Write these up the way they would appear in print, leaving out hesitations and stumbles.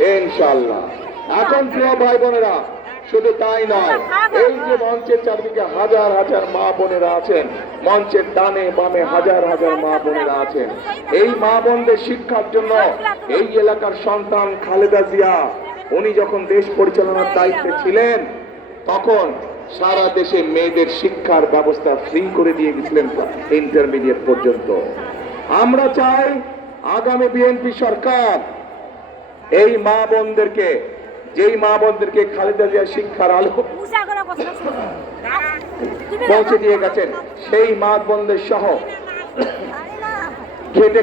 ইনশাআল্লাহ। এখন প্রিয় ভাই বোনেরা, শুধু তাই নয়, এই যে মঞ্চের চারদিকে হাজার হাজার মা বোনেরা আছেন, মঞ্চের ডানে বামে হাজার হাজার মা বোনেরা আছেন, এই মা বোনদের শিক্ষার জন্য এই এলাকার সন্তান খালেদা জিয়া উনি যখন দেশ পরিচালনার দায়িত্বে ছিলেন, তখন সারা দেশে মেয়েদের শিক্ষার ব্যবস্থা ফ্রি করে দিয়ে গেছিলেন ইন্টারমিডিয়েট পর্যন্ত। আমরা চাই আগামী বিএনপি সরকার এই মা বোনদেরকে, যেই মা বোনদেরকে খালেদা জিয়া শিক্ষার আলো পৌঁছে দিয়ে গেছেন, সেই মা বোনদের সহ খেটে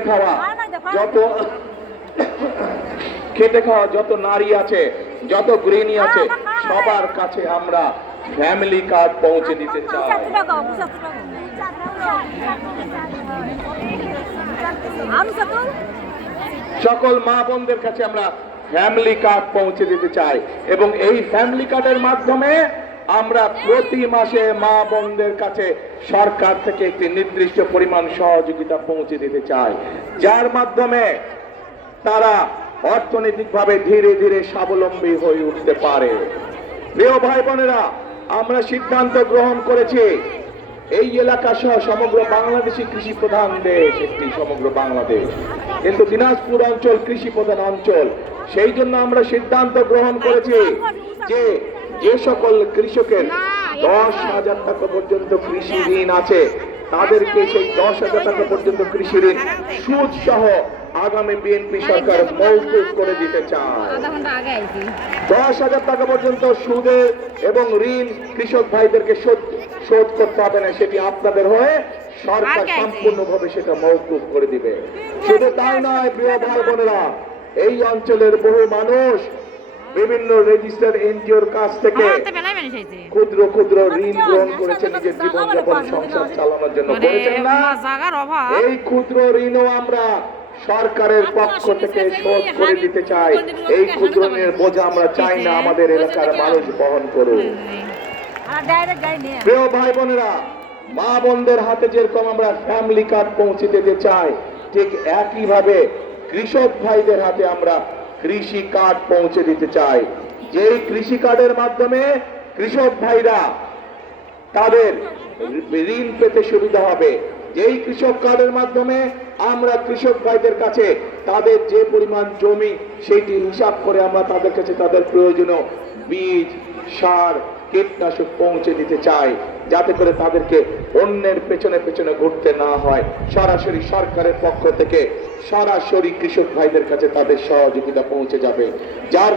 খাওয়া যত নারী আছে, যত গৃহিণী আছে, সবার কাছে আমরা ফ্যামিলি কার্ড পৌঁছে দিতে চাই। সকল মা বোনদের কাছে আমরা ফ্যামিলি কার্ড পৌঁছে দিতে চাই, এবং এই ফ্যামিলি কার্ডের মাধ্যমে আমরা প্রতি মাসে মা বোনদের কাছে সরকার থেকে একটি নির্দিষ্ট পরিমাণ সহযোগিতা পৌঁছে দিতে চাই, যার মাধ্যমে তারা অর্থনৈতিকভাবে ধীরে ধীরে স্বাবলম্বী হয়ে উঠতে পারে। প্রিয় ভাই বোনেরা, আমরা সিদ্ধান্ত গ্রহণ করেছি এই এলাকা সহ সমগ্র বাংলাদেশী কৃষি প্রধান দেশ, একটি সমগ্র বাংলাদেশ, কিন্তু দিনাজপুর অঞ্চল কৃষি প্রধান অঞ্চল। সেই জন্য আমরা সিদ্ধান্ত গ্রহণ করেছি যে যে সকল কৃষকের 10,000 টাকা পর্যন্ত কৃষি ঋণ আছে, তাদেরকে সেই 10,000 টাকা পর্যন্ত কৃষি ঋণ সুদ সহ আগামী বিএনপি সরকার মওকুফ করে দিতে চায়। 10,000 টাকা পর্যন্ত সুদে এবং ঋণ কৃষক ভাইদেরকে শোধ করতে হবে না, সেটি আপনাদের হয়ে সরকার সম্পূর্ণভাবে সেটা মওকুফ করে দিবে। শুধু তাই নয় প্রিয় ভাই বোনেরা, এই অঞ্চলের বহু মানুষ বিভিন্ন রেজিস্টার এনজিওর কাছ থেকে ক্ষুদ্র ক্ষুদ্র ঋণ গ্রহণ করেছে নিজের জীবনযাপন সংসার চালানোর জন্য, করেছেন না? এই ক্ষুদ্র ঋণও আমরা সরকারের পক্ষ থেকে শোধ করে দিতে চাই। এই ক্ষুদ্র ঋণের বোঝা আমরা চাই না আমাদের এলাকার মানুষ বহন করুক। প্রিয় ভাই বোনেরা, মা বোনদের হাতে যেরকম আমরা ফ্যামিলি কার্ড পৌঁছে দিতে চাই, ঠিক একইভাবে কৃষক ভাইদের হাতে আমরা কৃষি কার্ড পৌঁছে দিতে চাই। যেই কৃষি কার্ডের মাধ্যমে কৃষক ভাইরা তাদের ঋণ পেতে সুবিধা হবে, যেই কৃষক কার্ডের মাধ্যমে আমরা কৃষক ভাইদের কাছে তাদের যে পরিমাণ জমি সেটি হিসাব করে আমরা তাদের কাছে তাদের প্রয়োজনীয় বীজ, সার, কীটনাশক পৌঁছে দিতে চাই, যাতে করে তাদেরকে অন্যের পেছনে পেছনে ঘুরতে না হয়। সরাসরি সরকারের পক্ষ থেকে সরাসরি কৃষক ভাইদের কাছে তাদের সহযোগিতা পৌঁছে যাবে, যার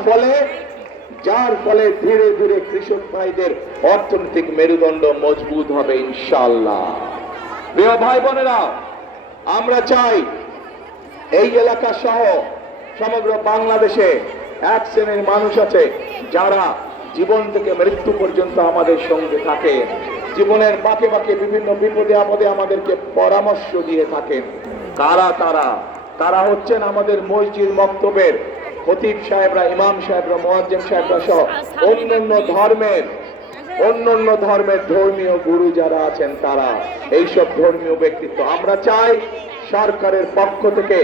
ফলে ধীরে ধীরে কৃষক ভাইদের অর্থনৈতিক মেরুদণ্ড মজবুত হবে ইনশাআল্লাহ। প্রিয় ভাই বোনেরা, আমরা চাই এই এলাকা সহ সমগ্র বাংলাদেশে এক শ্রেণীর মানুষ আছে যারা জীবন থেকে মৃত্যু পর্যন্ত আমাদের সঙ্গে থাকে, জীবনের বাঁকে বাঁকে বিভিন্ন বিপদে আপদে আমাদেরকে পরামর্শ দিয়ে থাকেন। কারা তারা? তারা হচ্ছেন আমাদের মসজিদ মক্তবের খতিব সাহেবরা, ইমাম সাহেবরা, মুয়াজ্জিম সাহেবরা সহ অন্যান্য ধর্মের ধর্মীয় গুরু যারা আছেন, তারা এইসব ধর্মীয় ব্যক্তিত্ব। আমরা চাই সরকারের পক্ষ থেকে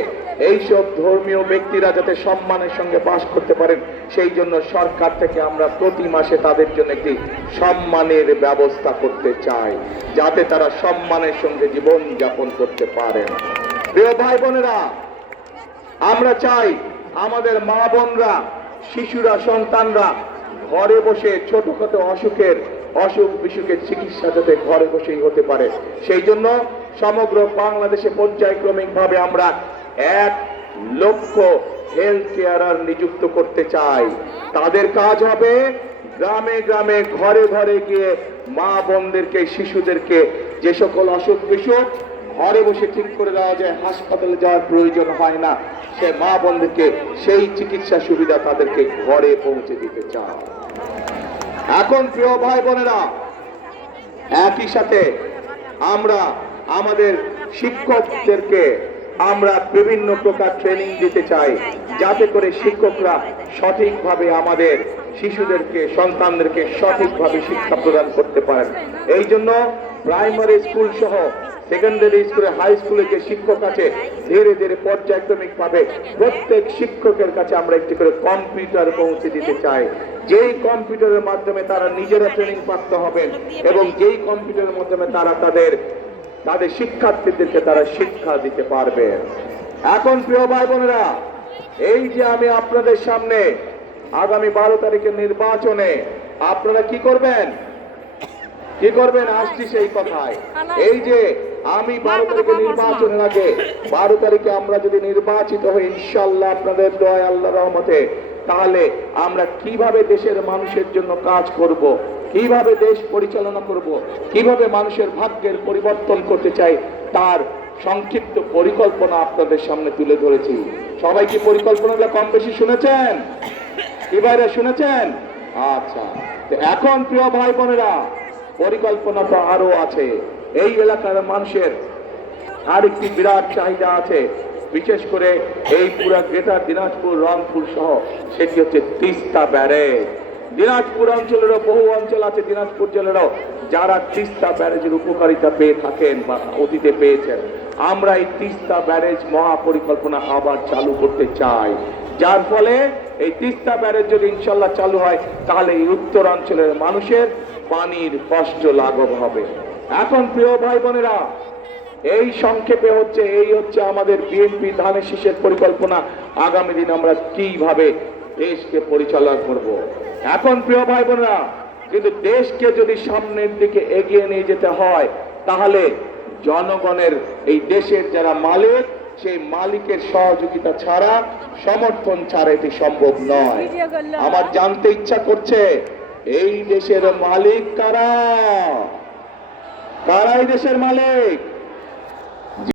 এইসব ধর্মীয় ব্যক্তিরা যাতে সম্মানের সঙ্গে বাস করতে পারেন, সেই জন্য সরকার থেকে আমরা প্রতি মাসে তাদের জন্য একটি সম্মানের ব্যবস্থা করতে চাই, যাতে তারা সম্মানের সঙ্গে জীবন যাপন করতে পারেন। প্রিয় ভাই বোনেরা, আমরা চাই আমাদের মা বোনরা, শিশুরা, সন্তানরা ঘরে বসে ছোটখাটো অসুখ বিসুখের চিকিৎসা যাতে ঘরে বসেই হতে পারে, সেই জন্য সমগ্র বাংলাদেশে পর্যায়ক্রমিক ভাবে আমরা 1 লক্ষ হেলথ কেয়ারার নিযুক্ত করতে চাই। তাদের কাজ হবে গ্রামে গ্রামে ঘরে ঘরে গিয়ে মা বোনদেরকে, শিশুদেরকে যে সকল অসুখ বিসুখ ঘরে বসে ঠিক করে দেওয়া যায়, হাসপাতালে যাওয়ার প্রয়োজন হয় না, সে মা বোনদেরকে সেই চিকিৎসা সুবিধা তাদেরকে ঘরে পৌঁছে দিতে চায়। এখন প্রিয় ভাই বোনেরা, একই সাথে আমরা আমাদের শিক্ষকদেরকে আমরা বিভিন্ন প্রকার ট্রেনিং দিতে চাই, যাতে করে শিক্ষকরা সঠিকভাবে আমাদের শিশুদেরকে, সন্তানদেরকে সঠিকভাবে শিক্ষা প্রদান করতে পারেন। এই জন্য প্রাইমারি স্কুল সহ সেকেন্ডারি স্কুলে, হাই স্কুলে যে শিক্ষক আছে, ধীরে ধীরে পর্যায়ক্রমিক ভাবে প্রত্যেক শিক্ষকের কাছে আমরা একটি করে কম্পিউটার পৌঁছে দিতে চাই, যেই কম্পিউটারের মাধ্যমে তারা নিজেরা ট্রেনিং প্রাপ্ত হবেন এবং যেই কম্পিউটারের মাধ্যমে তারা তাদের শিক্ষার্থীদেরকে তারা শিক্ষা দিতে পারবে। এখন প্রিয় ভাই বোনেরা, এই যে আমি আপনাদের সামনে আগামী 12 তারিখের নির্বাচনে আপনারা কি করবেন, কি করবেন, আসছি সেই কথায়। এই যে আমি 12 তারিখে নির্বাচনের আগে 12 তারিখে আমরা যদি নির্বাচিত হই ইনশাআল্লাহ আপনাদের দোয়ায় আল্লাহর রহমতে, তাহলে আমরা কিভাবে দেশের মানুষের জন্য কাজ করব, কিভাবে দেশ পরিচালনা করব, কিভাবে মানুষের ভাগ্যের পরিবর্তন করতে চাই তার সংক্ষিপ্ত পরিকল্পনা আপনাদের সামনে তুলে ধরেছি। সবাই কি পরিকল্পনাটা কম বেশি শুনেছেন? কি ভাইরা শুনেছেন? আচ্ছা, তো এখন প্রিয় ভাই বোনেরা, পরিকল্পনা তো আরো আছে। এই এলাকার মানুষের আরেকটি বিরাট চাহিদা আছে, বিশেষ করে এই পুরা গ্রেটার দিনাজপুর, রংপুর সহ, সেটি হচ্ছে তিস্তা ব্যারেজ। দিনাজপুর অঞ্চলেরও বহু অঞ্চল আছে, দিনাজপুর জেলারও, যারা তিস্তা ব্যারেজের উপকারিতা পেয়ে থাকেন বা অতীতে পেয়েছেন। আমরা এই তিস্তা ব্যারেজ মহাপরিকল্পনা আবার চালু করতে চাই, যার ফলে এই তিস্তা ব্যারেজ যদি ইনশাল্লাহ চালু হয় তাহলে এই উত্তরাঞ্চলের মানুষের পানির কষ্ট লাঘব হবে। এখন প্রিয় ভাই বোনেরা, এই সংক্ষেপে হচ্ছে আমাদের বিএনপি ধানের শীষের পরিকল্পনা, আগামী দিন আমরা কিভাবে দেশকে পরিচালনা করব। এখন প্রিয় ভাই বোনেরা, কিন্তু দেশকে যদি সামনের দিকে এগিয়ে নিয়ে যেতে হয় তাহলে জনগণের, এই দেশের যারা মালিক, সেই মালিকের সহযোগিতা ছাড়া, সমর্থন ছাড়া এটি সম্ভব নয়। আমার জানতে ইচ্ছা করছে এই দেশের মালিক কারা? কারা এই দেশের মালিক?